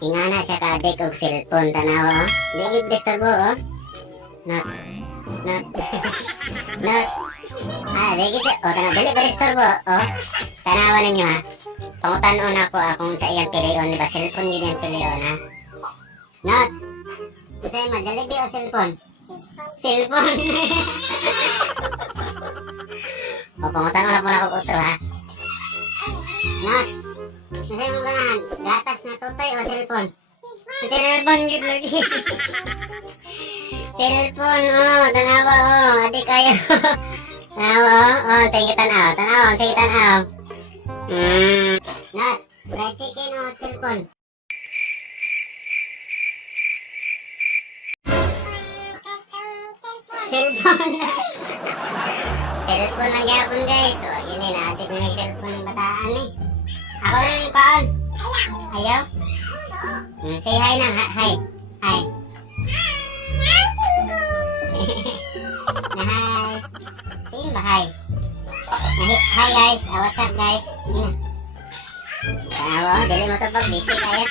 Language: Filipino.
Ingana siya ka-adik og cellphone, tanawa oh. Di gid disturbo oh. Not. Not. Ah, di gid. Oh, tanawa dili ba disturbo oh. Tanawa ninyo ha. Pangutan-on ako kung sa iyang pilion, di ba? Cellphone yun yung pilion ha. Not. Kasi madali o cellphone? Cellphone. O, pangutan-on na po na ako utro ha. Not. Kasi mong ganahan, gatas na tutoy o cellphone? Cellphone yun lagi. Cellphone, oh, tanawa, oh, adik kayo. Tanawa, oh, sige tanaw, sige tanaw. Not, fried chicken o cellphone? Cellphone. Cellphone lang yapon guys. So, gini na, adik na nag-cellphone ng bataan eh. Ako na yung paon. Ayaw? Say hi na, hi. Hi. Na hi. Sino ba hi? Hi guys, what's up guys? Tawo, dili mo to pag busy kaya.